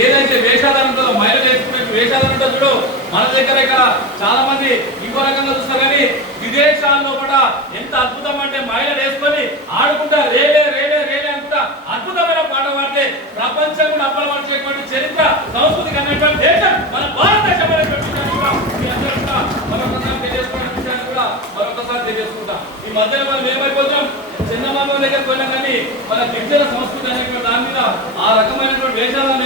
ఏదైతే వేషాధారం ఉంటుందో మహిళలు వేసుకునే వేషాధారం ఉంటుందో చూడు మన దగ్గర ఇక్కడ చాలా మంది ఇంకో రకంగా చూస్తారు కానీ విదేశాల్లో కూడా ఎంత అద్భుతం అంటే మహిళలు వేసుకొని ఆడుకుంటా రేలే రేలే రేలే అనుకుంటా అద్భుతమైన పాట పాడితే ప్రపంచం కూడా అప్పలపరిచేటువంటి చరిత్ర సంస్కృతి కన్నటువంటి దేశం మన భారతదేశం అనేటువంటి మరొకసారి తెలియజేసుకోవడం కూడా మరొకసారి ఈ మధ్యన మనం ఏమైపోతాం చిన్నమామ దగ్గర పోయినా కానీ మన గిరిజన సంస్కృతి అనేటువంటి దాని మీద ఆ రకమైనటువంటి వేషాలను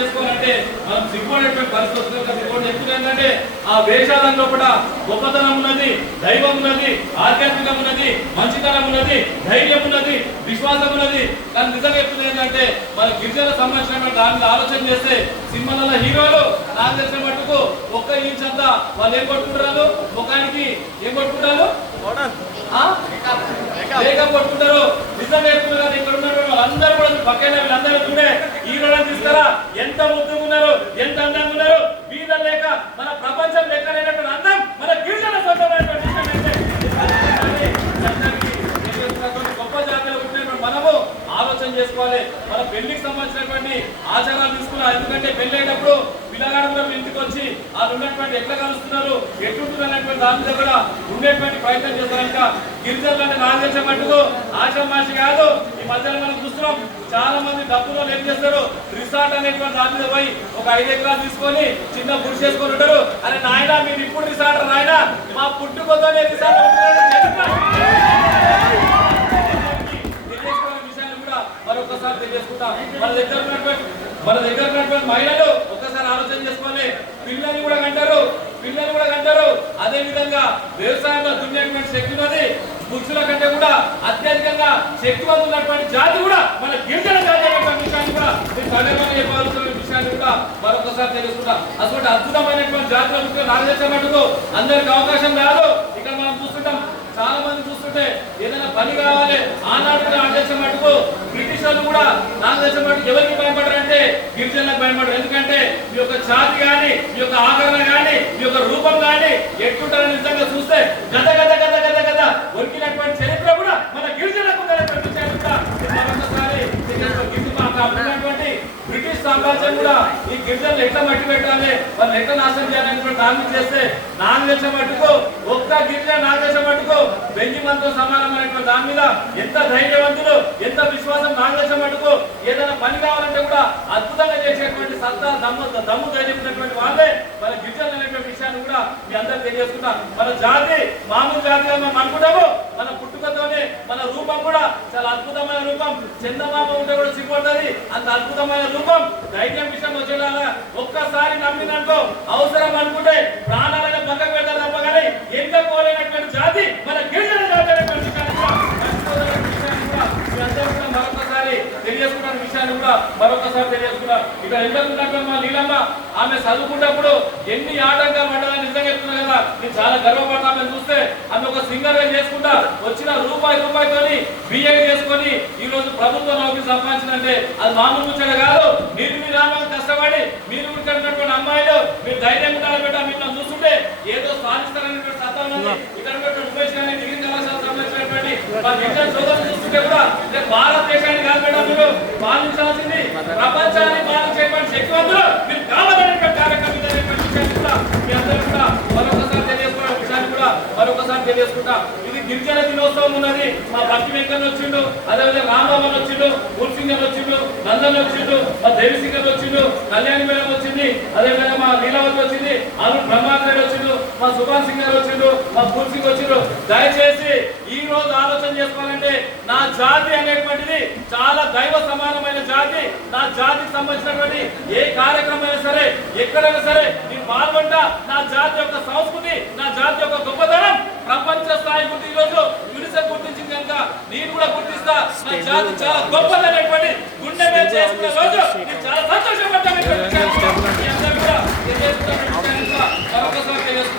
సిగ్గుపడేటువంటి పరిస్థితి వస్తుంది. కదా ఇంకోటి చెప్తుంది ఏంటంటే ఆ వేషాలలో కూడా గొప్పతనం ఉన్నది దైవం ఉన్నది ఆధ్యాత్మికం ఉన్నది మంచితనం ఉన్నది ధైర్యం ఉన్నది విశ్వాసం ఉన్నది. కానీ నిజంగా చెప్తుంది ఏంటంటే మన గిరిజన సంబంధించిన దాని ఆలోచన చేస్తే సినిమాలలో హీరోలు నాకు తెలిసిన మట్టుకు ఒక్క ఇంచ్ అంతా వాళ్ళు ఏం కొట్టుకుంటారు? ముఖానికి ఏం కొట్టుకుంటారు? ఆ? మేకప్ కొట్టుకుంటారు. నిజంగా చెప్తున్నారు ఇక్కడ ఉన్నటువంటి వాళ్ళందరూ కూడా పక్కన వీళ్ళందరూ చూడే హీరోలను తీసుకురా ఎంత ముద్దుగా ఉన్నారు ఎంత అందంగా ఉన్నారు వీళ్ళ లేక మన ప్రపంచం లెక్క లేనటువంటి అందం మన గిరిజన సొంతమైనటువంటి విషయం అయితే అందరికీ తెలియజేస్తున్నటువంటి గొప్ప జాతీయులు పుట్టినటువంటి మనము ఆలోచన చేసుకోవాలి మన పెళ్ళికి సంబంధించినటువంటి ఆచారాలు తీసుకున్నారు. ఎందుకంటే వెళ్ళేటప్పుడు పిల్లగాడంలో పిల్లగాడు ఇంటికి వచ్చి వాళ్ళు ఉన్నటువంటి ఎట్లా కలుస్తున్నారు ఎట్లుంటున్నారు అనేటువంటి దాని దగ్గర ఉండేటువంటి ప్రయత్నం చేస్తారు ఇంకా గిరిజనులు అంటే నాకు తెలిసే మట్టుకు ఆశ్రమాషి కాదు ఈ మధ్యలో మనం చూస్తున్నాం చాలా మంది డబ్బులో ఏం చేస్తారు రిసార్ట్ అనేటువంటి దాని మీద పోయి ఒక ఐదు ఎకరాలు తీసుకొని చిన్న పురుషు చేసుకొని ఉంటారు. అరే నాయన మీరు ఇప్పుడు రిసార్ట్ నాయన మా పుట్టుకొద్దనే రిసార్ట్ విషయాన్ని కూడా మరొకసారి తెలియజేసుకుంటాం. మన దగ్గర ఉన్నటువంటి మన దగ్గర ఉన్నటువంటి మహిళలు ఒక్కసారి ఆలోచన చేసుకోండి పిల్లల్ని కూడా కంటారు పిల్లలు కూడా కంటారు. అదే విధంగా వ్యవసాయంలో దున్నేటువంటి శక్తి ఉన్నది. పురుషుల కంటే కూడా అత్యధికంగా శక్తివంతున్నటువంటి జాతి కూడా మన గిరిజన జాతి అనేటువంటి విషయాన్ని కూడా మీరు చెప్పాల్సిన విషయాన్ని కూడా మరొకసారి తెలుసుకుంటాం అటువంటి అద్భుతమైనటువంటి జాతుల విషయంలో నాకు మటుకు అందరికి అవకాశం రాదు. ఇక్కడ మనం చూస్తుంటాం చాలా మంది చూస్తుంటే ఏదైనా పని కావాలి ఆనాడు కూడా ఆదేశం మటుకు బ్రిటిష్ వాళ్ళు కూడా నాకు తెలిసిన మటుకు ఎవరికి భయపడరు అంటే గిరిజనులకు భయపడరు. ఎందుకంటే మీ యొక్క జాతి కానీ మీ యొక్క ఆకరణ కానీ మీ యొక్క రూపం కానీ ఎట్లుంటారని నిజంగా చూస్తే గద గద గద గద గద వరికినటువంటి చరిత్ర కూడా మన గిరిజనులకు ఉన్నటువంటి విషయాన్ని కూడా నేను మరొకసారి తెలియజేస్తున్నాను. గిరిజన అక్కడ ఉన్నటువంటి కూడా ఈ గిరిజనులు ఎట్లా మట్టి పెట్టాలి? వాళ్ళు ఎట్లా నాశనం చేయాలని దాని చేస్తే నాకు దేశం మట్టుకు ఒక్క గిరిజన నాకు దేశం మట్టుకు బెంజిమన్తో సమానమైనటువంటి దాని మీద ఎంత ధైర్యవంతులు ఎంత విశ్వాసం నాకు దేశం మట్టుకు ఏదైనా పని కావాలంటే కూడా అద్భుతంగా చేసేటువంటి సత్తా దమ్ము దమ్ము ధైర్యం ఉన్నటువంటి వాళ్ళే మన గిరిజనులు అనేటువంటి విషయాన్ని కూడా మీ అందరికి తెలియజేసుకుంటా. మన జాతి మామూలు జాతి మనం అనుకుంటాము. మన పుట్టుకతోనే మన రూపం కూడా చాలా అద్భుతమైన రూపం. చందమామ ఉంటే కూడా సిగ్గుపడుతుంది అంత అద్భుతమైన రూపం. ధైర్యం విషయం వచ్చేలాగా ఒక్కసారి నమ్మినట్టు అవసరం అనుకుంటే ప్రాణాలను పక్కకు పెడతారు తప్ప కానీ ఎంత కోలేనటువంటి జాతి మన గిరిజన జాతి అనేటువంటి విషయాన్ని కూడా మర్చిపోలేని విషయాన్ని కూడా మీ అందరూ కూడా మరొకసారి తెలియజేసుకున్న విషయాన్ని కూడా మరొకసారి తెలియజేసుకున్నా. ఇక్కడ ఎందుకు మా నీలమ్మ ఆమె చదువుకున్నప్పుడు ఎన్ని ఆటంకాలు పడ్డాలని నిజంగా చెప్తున్నా కదా. నేను చాలా గర్వపడ్డా ఆమె చూస్తే. ఆమె ఒక సింగర్ చేసుకుంటా. వచ్చిన రూపాయి రూపాయితోని బిఏ చేసుకొని ఈ రోజు ప్రభుత్వ నౌకరి సంపాదించిందంటే అది మామూలు ముచ్చట కాదు. మీరు మీ రామాలు కష్టపడి మీరు ఇక్కడ అమ్మాయిలు మీరు ధైర్యం ఉండాలి బిడ్డ మీరు నన్ను చూస్తుంటే ఏదో సాధిస్తారనేటువంటి సత్తా ఉన్నది. ఇక్కడ సంబంధించినటువంటి మా గిరిజన సోదరులు చూస్తుంటే కూడా రేపు భారతదేశాన్ని కాదు మేడం మీరు పాలించాల్సింది ప్రపంచాన్ని పాలించేటువంటి శక్తివంతులు మీరు కావాలనేటువంటి కార్యక్రమం ఇదనేటువంటి కూడా. మీ అందరూ కూడా మరొకసారి తెలియజేసుకున్న విషయాన్ని కూడా మరొకసారి తెలియజేసుకుంటా. ఇది గిరిజన దినోత్సవం ఉన్నది. మా భక్తి వెంకన్న వచ్చిండు అదేవిధంగా రామబాబు వచ్చిండు సింగ్ అని వచ్చిండు నందన్ వచ్చిండు మా దేవి సింగ్ వచ్చిండు కళ్యాణి మేడం వచ్చింది అదేవిధంగా మా లీలావతి వచ్చింది అరుణ్ బ్రహ్మాండ వచ్చిండు. మా సుభాన్ సింగ్ గారు వచ్చిండు మా పూల్ సింగ్ వచ్చిండు దయచేసి ఈ రోజు ఆలోచన చేసుకోవాలంటే నా జాతి అనేటువంటిది చాలా దైవ సమానమైన జాతి. నా జాతికి సంబంధించినటువంటి ఏ కార్యక్రమం అయినా సరే ఎక్కడైనా సరే నేను పాల్గొంటా నా జాతి యొక్క సంస్కృతి నా జాతి యొక్క గొప్పతనం ప్రపంచ స్థాయి గుర్తు ఈ రోజు యునిసెఫ్ గుర్తించింది కనుక నేను కూడా గుర్తిస్తా. నా జాతి చాలా గొప్పదనేటువంటి గుండె మీద చేసుకున్న రోజు నేను చాలా సంతోషపడ్డాను.